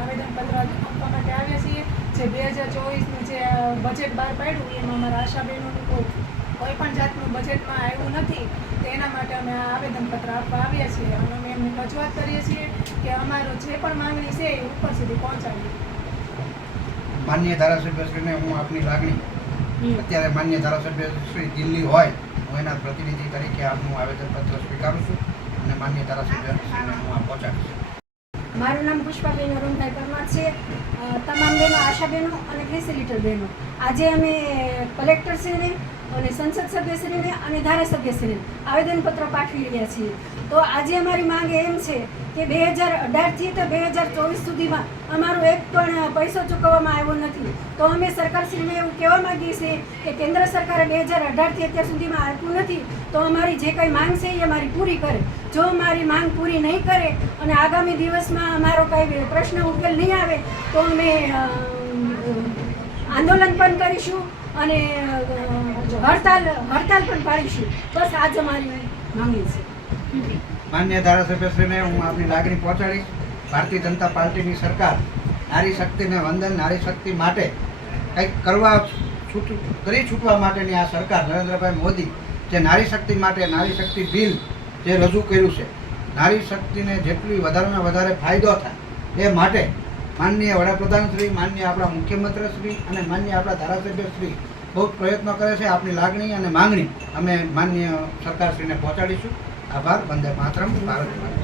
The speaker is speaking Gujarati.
આવેદનપત્ર આપવા માટે આવ્યા છીએ. જે બે હજાર ચોવીસનું જે બજેટ બહાર પાડ્યું એમાં અમારા આશાબહેનોનું કોઈ પણ જાતનું બજેટમાં આવ્યું નથી તેના માટે અમે આ આવેદનપત્ર આપવા આવ્યા છીએ. અને અમે એમને રજૂઆત કરીએ છીએ કે અમારો જે પણ માંગણી છે એ ઉપર સુધી પહોંચાડીએ. માન્ય ધારાસભ્યશ્રીને હું આપની લાગણી અત્યારે માન્ય ધારાસભ્ય શ્રી દિલ્હી હોય હું એના પ્રતિનિધિ તરીકે આપનું આવેદનપત્ર સ્વીકારું છું અને માન્ય ધારાસભ્યશ્રીને હું આ પહોંચાડીશ. મારું નામ પુષ્પાબેન અરુણભાઈ પરમાર છે. તમામ બહેનો, આશાબહેનો અને ફેસિલિટર બહેનો. આજે અમે કલેક્ટરશ્રીને અને સંસદ સભ્યશ્રીને અને ધારાસભ્યશ્રીને આવેદનપત્ર પાઠવી રહ્યા છીએ. તો આજે અમારી માંગ એમ છે કે બે હજાર અઢારથી તો બે હજાર ચોવીસ સુધીમાં અમારો એક પણ પૈસો ચૂકવવામાં આવ્યો નથી. તો અમે સરકારશ્રીને એવું કહેવા માંગીએ છીએ કે કેન્દ્ર સરકારે બે હજાર અઢારથી અત્યાર સુધીમાં આપ્યું નથી, તો અમારી જે કંઈ માંગ છે એ અમારી પૂરી કરે. જો અમારી માંગ પૂરી નહીં કરે અને આગામી દિવસમાં અમારો કંઈ પ્રશ્ન ઉકેલ નહીં આવે, તો અમે આંદોલન પણ કરીશું અને હડતાલ હડતાલ પણ પાડીશું. બસ આજ અમારી માંગણી છે. માન્ય ધારાસભ્યશ્રીને હું આપની લાગણી પહોંચાડીશ. ભારતીય જનતા પાર્ટીની સરકાર નારી શક્તિને વંદન, નારી શક્તિ માટે કંઈક કરવા છૂટ, કરી છૂટવા માટેની આ સરકાર નરેન્દ્રભાઈ મોદી જે નારી શક્તિ માટે નારી શક્તિ બિલ જે રજૂ કર્યું છે, નારી શક્તિને જેટલી વધારેમાં વધારે ફાયદો થાય એ માટે માનનીય વડાપ્રધાન શ્રી માનનીય આપણા મુખ્યમંત્રી શ્રી અને માનનીય આપણા ધારાસભ્ય શ્રી બહુ પ્રયત્નો કરે છે આપની લાગણી અને માંગણી. અમે માનનીય સરકારશ્રીને પહોંચાડીશું. આભાર. વંદે માતરમ. ભારત માતા